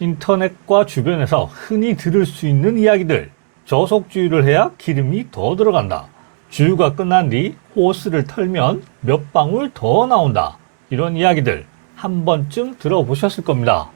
인터넷과 주변에서 흔히 들을 수 있는 이야기들. 저속주유를 해야 기름이 더 들어간다. 주유가 끝난 뒤 호스를 털면 몇 방울 더 나온다. 이런 이야기들 한 번쯤 들어보셨을 겁니다.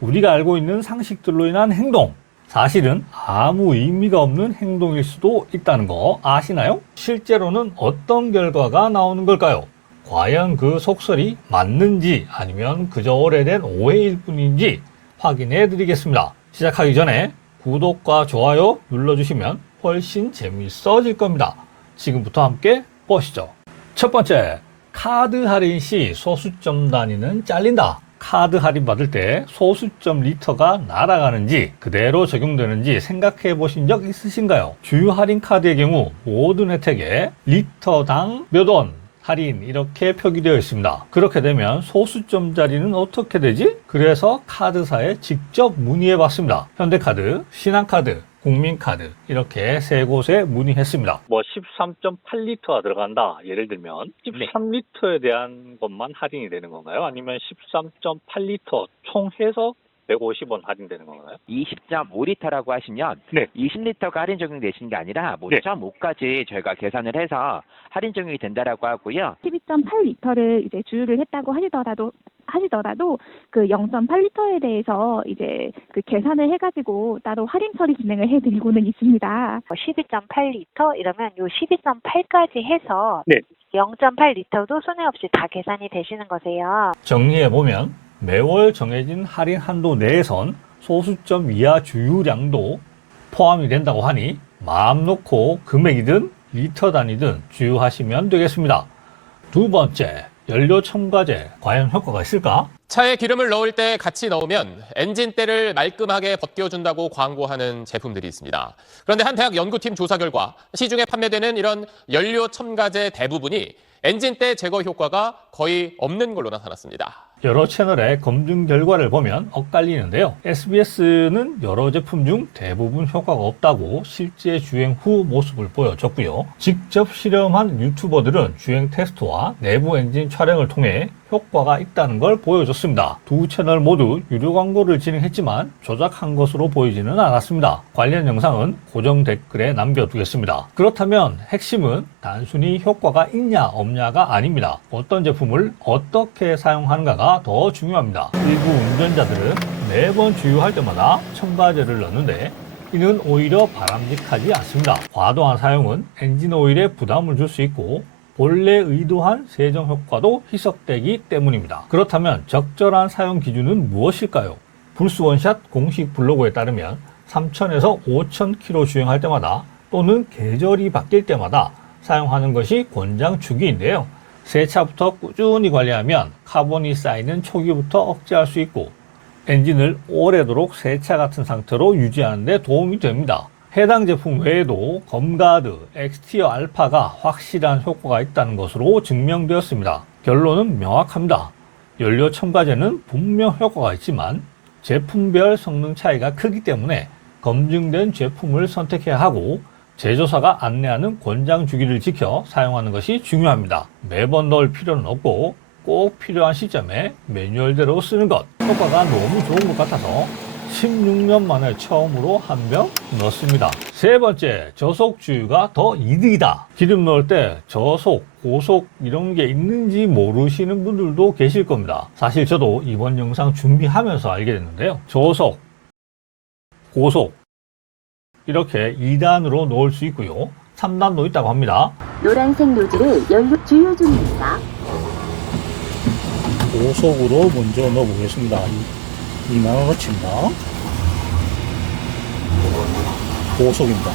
우리가 알고 있는 상식들로 인한 행동, 사실은 아무 의미가 없는 행동일 수도 있다는 거 아시나요? 실제로는 어떤 결과가 나오는 걸까요? 과연 그 속설이 맞는지 아니면 그저 오래된 오해일 뿐인지 확인해 드리겠습니다. 시작하기 전에 구독과 좋아요 눌러주시면 훨씬 재미있어질 겁니다. 지금부터 함께 보시죠. 첫 번째, 카드 할인 시 소수점 단위는 잘린다. 카드 할인 받을 때 소수점 리터가 날아가는지 그대로 적용되는지 생각해 보신 적 있으신가요? 주유 할인 카드의 경우 모든 혜택에 리터당 몇 원 할인 이렇게 표기되어 있습니다. 그렇게 되면 소수점짜리는 어떻게 되지? 그래서 카드사에 직접 문의해 봤습니다. 현대카드, 신한카드, 국민카드 이렇게 세 곳에 문의했습니다. 13.8리터가 들어간다. 예를 들면 13리터에 대한 것만 할인이 되는 건가요? 아니면 13.8리터 총 해서 150원 할인되는 건가요? 20.5리터라고 하시면 20리터가 할인 적용되시는 게 아니라 5.5까지 저희가 계산을 해서 할인 적용이 된다라고 하고요. 12.8리터를 이제 주유를 했다고 하시더라도 그 0.8리터에 대해서 이제 그 계산을 해가지고 따로 할인 처리 진행을 해드리고는 있습니다. 12.8리터 이러면 요 12.8까지 해서 0.8리터도 손해 없이 다 계산이 되시는 거세요. 정리해보면 매월 정해진 할인 한도 내에선 소수점 이하 주유량도 포함이 된다고 하니 마음 놓고 금액이든 리터 단위든 주유하시면 되겠습니다. 두 번째, 연료 첨가제 과연 효과가 있을까? 차에 기름을 넣을 때 같이 넣으면 엔진때를 말끔하게 벗겨준다고 광고하는 제품들이 있습니다. 그런데 한 대학 연구팀 조사 결과 시중에 판매되는 이런 연료 첨가제 대부분이 엔진때 제거 효과가 거의 없는 걸로 나타났습니다. 여러 채널의 검증 결과를 보면 엇갈리는데요. SBS는 여러 제품 중 대부분 효과가 없다고 실제 주행 후 모습을 보여줬고요. 직접 실험한 유튜버들은 주행 테스트와 내부 엔진 촬영을 통해 효과가 있다는 걸 보여줬습니다. 두 채널 모두 유료 광고를 진행했지만 조작한 것으로 보이지는 않았습니다. 관련 영상은 고정 댓글에 남겨두겠습니다. 그렇다면 핵심은 단순히 효과가 있냐 없냐가 아닙니다. 어떤 제품을 어떻게 사용하는가가 더 중요합니다. 일부 운전자들은 매번 주유할 때마다 첨가제를 넣는데 이는 오히려 바람직하지 않습니다. 과도한 사용은 엔진 오일에 부담을 줄 수 있고 본래 의도한 세정 효과도 희석되기 때문입니다. 그렇다면 적절한 사용 기준은 무엇일까요? 불스원샷 공식 블로그에 따르면 3,000에서 5,000km 주행할 때마다 또는 계절이 바뀔 때마다 사용하는 것이 권장 주기인데요. 세차부터 꾸준히 관리하면 카본이 쌓이는 초기부터 억제할 수 있고 엔진을 오래도록 세차 같은 상태로 유지하는 데 도움이 됩니다. 해당 제품 외에도 검가드, 엑스티어 알파가 확실한 효과가 있다는 것으로 증명되었습니다. 결론은 명확합니다. 연료 첨가제는 분명 효과가 있지만 제품별 성능 차이가 크기 때문에 검증된 제품을 선택해야 하고 제조사가 안내하는 권장 주기를 지켜 사용하는 것이 중요합니다. 매번 넣을 필요는 없고 꼭 필요한 시점에 매뉴얼대로 쓰는 것. 효과가 너무 좋은 것 같아서 16년 만에 처음으로 한 병 넣었습니다. 세 번째, 저속 주유가 더 이득이다. 기름 넣을 때 저속, 고속 이런 게 있는지 모르시는 분들도 계실 겁니다. 사실 저도 이번 영상 준비하면서 알게 됐는데요. 저속, 고속 이렇게 2단으로 넣을 수 있고요. 3단도 있다고 합니다. 노란색 노즐을 연료 주유 중입니다. 고속으로 먼저 넣어보겠습니다. 2만원어치입니다. 고속입니다.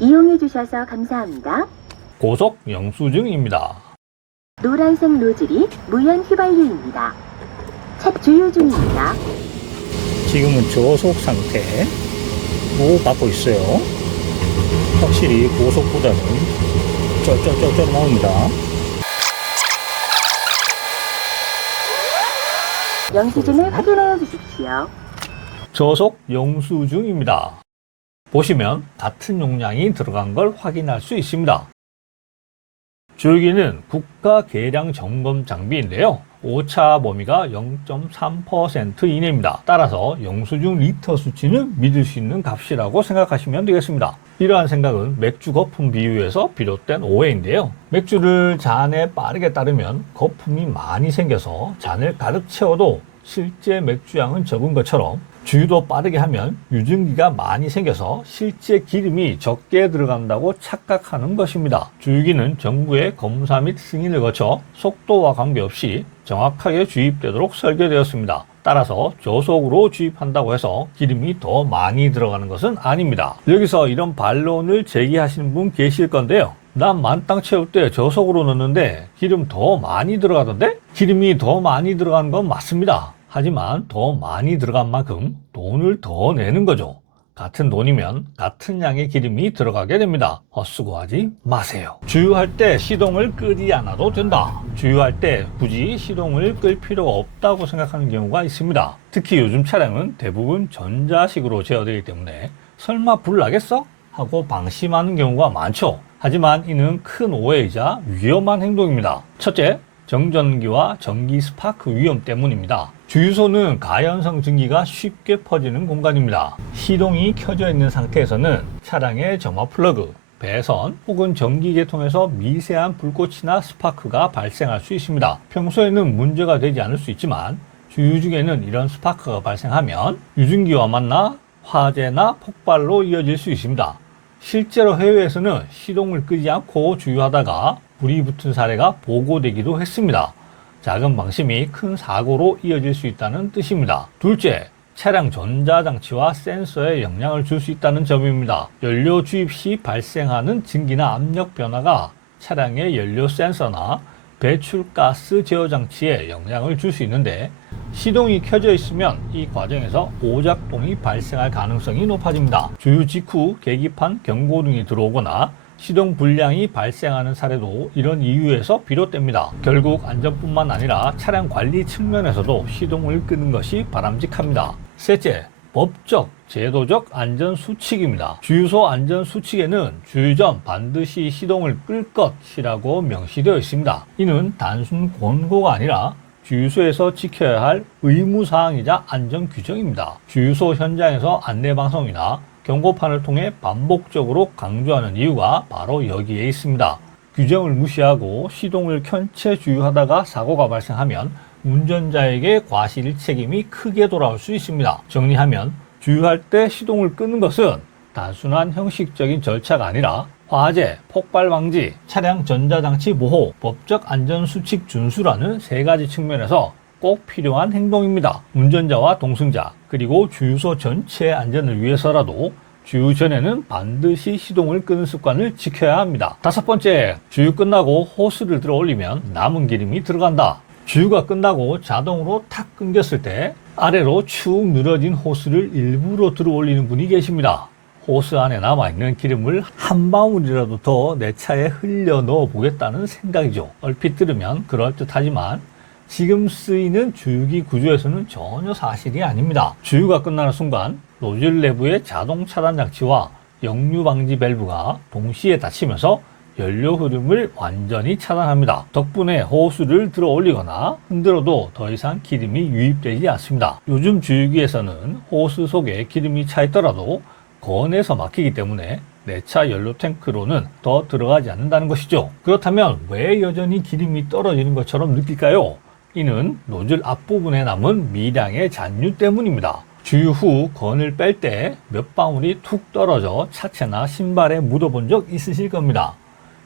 이용해 주셔서 감사합니다. 고속 영수증입니다. 노란색 노즐이 무연 휘발유입니다. 차 주유 중입니다. 지금은 저속 상태로 받고 있어요. 확실히 고속보다는 쩔쩔쩔쩔 나옵니다. 영수증을 확인하여 주십시오. 저속 영수증입니다. 보시면 같은 용량이 들어간 걸 확인할 수 있습니다. 주유기는 국가 계량 점검 장비인데요. 오차 범위가 0.3% 이내입니다. 따라서 영수증 리터 수치는 믿을 수 있는 값이라고 생각하시면 되겠습니다. 이러한 생각은 맥주 거품 비유에서 비롯된 오해인데요. 맥주를 잔에 빠르게 따르면 거품이 많이 생겨서 잔을 가득 채워도 실제 맥주량은 적은 것처럼 주유도 빠르게 하면 유증기가 많이 생겨서 실제 기름이 적게 들어간다고 착각하는 것입니다. 주유기는 정부의 검사 및 승인을 거쳐 속도와 관계없이 정확하게 주입되도록 설계되었습니다. 따라서 저속으로 주입한다고 해서 기름이 더 많이 들어가는 것은 아닙니다. 여기서 이런 반론을 제기하시는 분 계실 건데요. 난 만땅 채울 때 저속으로 넣는데 기름 더 많이 들어가던데? 기름이 더 많이 들어가는 건 맞습니다. 하지만 더 많이 들어간 만큼 돈을 더 내는 거죠. 같은 돈이면 같은 양의 기름이 들어가게 됩니다. 헛수고하지 마세요. 주유할 때 시동을 끄지 않아도 된다. 주유할 때 굳이 시동을 끌 필요가 없다고 생각하는 경우가 있습니다. 특히 요즘 차량은 대부분 전자식으로 제어되기 때문에 설마 불 나겠어? 하고 방심하는 경우가 많죠. 하지만 이는 큰 오해이자 위험한 행동입니다. 첫째, 정전기와 전기 스파크 위험 때문입니다. 주유소는 가연성 증기가 쉽게 퍼지는 공간입니다. 시동이 켜져 있는 상태에서는 차량의 점화 플러그, 배선 혹은 전기계통에서 미세한 불꽃이나 스파크가 발생할 수 있습니다. 평소에는 문제가 되지 않을 수 있지만 주유 중에는 이런 스파크가 발생하면 유증기와 만나 화재나 폭발로 이어질 수 있습니다. 실제로 해외에서는 시동을 끄지 않고 주유하다가 불이 붙은 사례가 보고되기도 했습니다. 작은 방심이 큰 사고로 이어질 수 있다는 뜻입니다. 둘째, 차량 전자장치와 센서에 영향을 줄 수 있다는 점입니다. 연료 주입 시 발생하는 증기나 압력 변화가 차량의 연료 센서나 배출가스 제어 장치에 영향을 줄 수 있는데 시동이 켜져 있으면 이 과정에서 오작동이 발생할 가능성이 높아집니다. 주유 직후 계기판 경고등이 들어오거나 시동 불량이 발생하는 사례도 이런 이유에서 비롯됩니다. 결국 안전뿐만 아니라 차량 관리 측면에서도 시동을 끄는 것이 바람직합니다. 셋째, 법적, 제도적 안전수칙입니다. 주유소 안전수칙에는 주유 전 반드시 시동을 끌 것이라고 명시되어 있습니다. 이는 단순 권고가 아니라 주유소에서 지켜야 할 의무사항이자 안전규정입니다. 주유소 현장에서 안내방송이나 경고판을 통해 반복적으로 강조하는 이유가 바로 여기에 있습니다. 규정을 무시하고 시동을 켠 채 주유하다가 사고가 발생하면 운전자에게 과실 책임이 크게 돌아올 수 있습니다. 정리하면 주유할 때 시동을 끄는 것은 단순한 형식적인 절차가 아니라 화재, 폭발 방지, 차량 전자장치 보호, 법적 안전수칙 준수라는 세 가지 측면에서 꼭 필요한 행동입니다. 운전자와 동승자, 그리고 주유소 전체의 안전을 위해서라도 주유 전에는 반드시 시동을 끄는 습관을 지켜야 합니다. 다섯 번째, 주유 끝나고 호스를 들어 올리면 남은 기름이 들어간다. 주유가 끝나고 자동으로 탁 끊겼을 때 아래로 축 늘어진 호스를 일부러 들어 올리는 분이 계십니다. 호스 안에 남아있는 기름을 한 방울이라도 더 내 차에 흘려 넣어 보겠다는 생각이죠. 얼핏 들으면 그럴듯하지만 지금 쓰이는 주유기 구조에서는 전혀 사실이 아닙니다. 주유가 끝나는 순간 노즐 내부의 자동 차단 장치와 역류 방지 밸브가 동시에 닫히면서 연료 흐름을 완전히 차단합니다. 덕분에 호스를 들어 올리거나 흔들어도 더 이상 기름이 유입되지 않습니다. 요즘 주유기에서는 호스 속에 기름이 차 있더라도 건에서 막히기 때문에 내 차 연료 탱크로는 더 들어가지 않는다는 것이죠. 그렇다면 왜 여전히 기름이 떨어지는 것처럼 느낄까요? 이는 노즐 앞부분에 남은 미량의 잔유 때문입니다. 주유 후 건을 뺄 때 몇 방울이 툭 떨어져 차체나 신발에 묻어본 적 있으실 겁니다.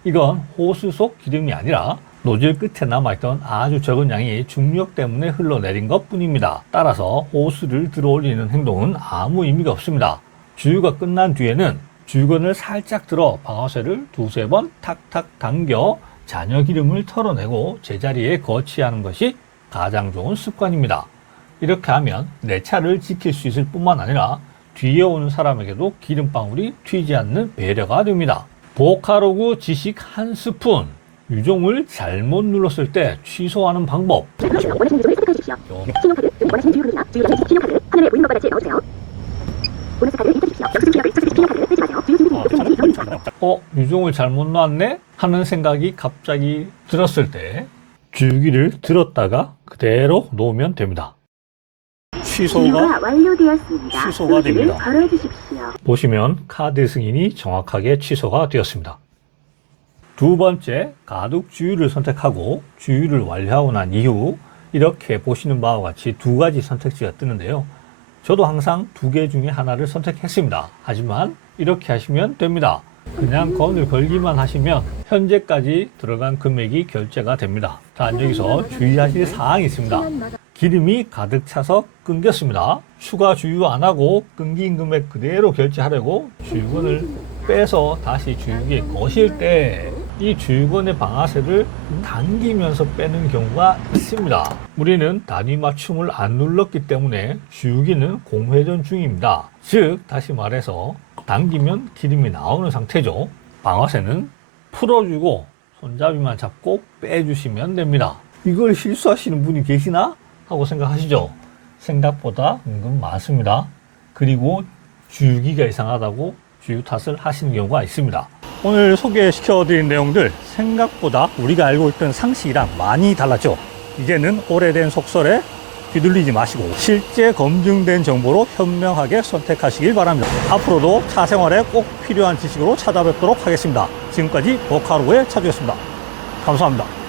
이건 호스 속 기름이 아니라 노즐 끝에 남아있던 아주 적은 양이 중력 때문에 흘러내린 것 뿐입니다. 따라서 호스를 들어 올리는 행동은 아무 의미가 없습니다. 주유가 끝난 뒤에는 주유건을 살짝 들어 방아쇠를 두세 번 탁탁 당겨 잔여 기름을 털어내고 제자리에 거치하는 것이 가장 좋은 습관입니다. 이렇게 하면 내 차를 지킬 수 있을 뿐만 아니라 뒤에 오는 사람에게도 기름방울이 튀지 않는 배려가 됩니다. 보카로그 지식 한 스푼. 유종을 잘못 눌렀을 때 취소하는 방법. 원하시는 기종을 선택해 주십시오. 신용카드, 원하시는 주유 그룹이나 주유 전시 신용카드, 화면에 보이는 것과 같이 넣어주세요. 보너스 카드 인터십시오. 영수증 기억을 착색 신용카드 쓰지 마세요. 주유 준비 끝내는 이용입니다. 유종을 잘못 놨네? 하는 생각이 갑자기 들었을 때 주유기를 들었다가 그대로 놓으면 됩니다. 주유가 완료되었습니다. 취소가 의지를 됩니다. 걸어주십시오. 보시면 카드 승인이 정확하게 취소가 되었습니다. 두 번째, 가독 주유를 선택하고 주유를 완료하고 난 이후 이렇게 보시는 바와 같이 두 가지 선택지가 뜨는데요. 저도 항상 두 개 중에 하나를 선택했습니다. 하지만 이렇게 하시면 됩니다. 그냥 건을 걸기만 하시면 현재까지 들어간 금액이 결제가 됩니다. 자, 여기서 주의하실 사항이 있습니다. 기름이 가득 차서 끊겼습니다. 추가 주유 안 하고 끊긴 금액 그대로 결제하려고 주유건을 빼서 다시 주유기에 거실 때 이 주유건의 방아쇠를 당기면서 빼는 경우가 있습니다. 우리는 단위 맞춤을 안 눌렀기 때문에 주유기는 공회전 중입니다. 즉 다시 말해서 당기면 기름이 나오는 상태죠. 방아쇠는 풀어주고 손잡이만 잡고 빼주시면 됩니다. 이걸 실수하시는 분이 계시나? 하고 생각하시죠? 생각보다 은근 많습니다. 그리고 주유기가 이상하다고 주유 탓을 하시는 경우가 있습니다. 오늘 소개시켜드린 내용들 생각보다 우리가 알고 있던 상식이랑 많이 달랐죠. 이제는 오래된 속설에 뒤들리지 마시고 실제 검증된 정보로 현명하게 선택하시길 바랍니다. 앞으로도 차 생활에 꼭 필요한 지식으로 찾아뵙도록 하겠습니다. 지금까지 보카로의 차주였습니다. 감사합니다.